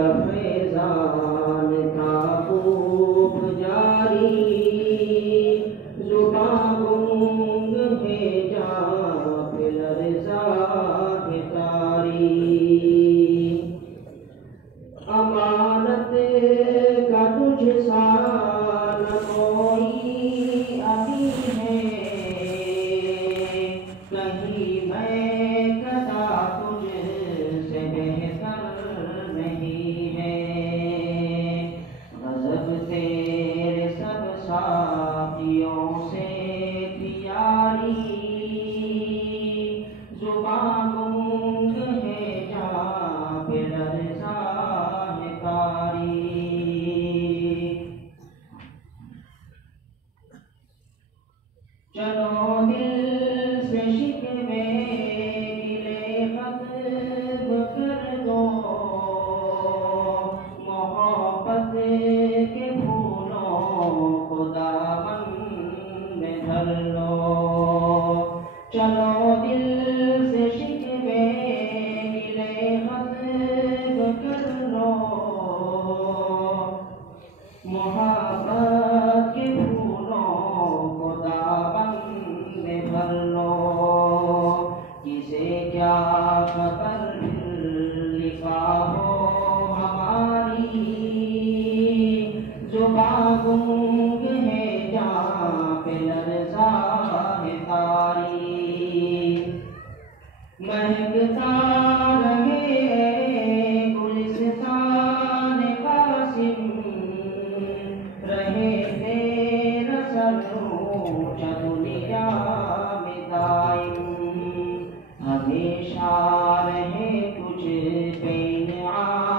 लफेजान था खूब जारी, जुबां गूंग है जहाँ पे लर्ज़ा है तारी। अमानत का तुझ सा न कोई अभी है, कहीं मैं कदा तुझसे बेहतर नहीं है। गज़ब तेरे सब साथियों से थी यारी, जुबां गूंग है जहाँ पे लर्ज़ा है तारी। चलो दिल से शिकवे गिले खत्म कर दो, मोहब्बत के फूलों को दामन में धर लो। चलो दिल से शिकवे गिले खत्म कर लो, मोहब्बत के फूलों को दामन में भर लो। किसे क्या खबर लिखा हो हमारी, जुबां गूंग है जहाँ पे लर्ज़ा है तारी। महकता रहे गुलिस्तान कासिम, रहे तेरा सरूचा दुनिया में दाइम, हमेशा रहे तुझ पे इनाम।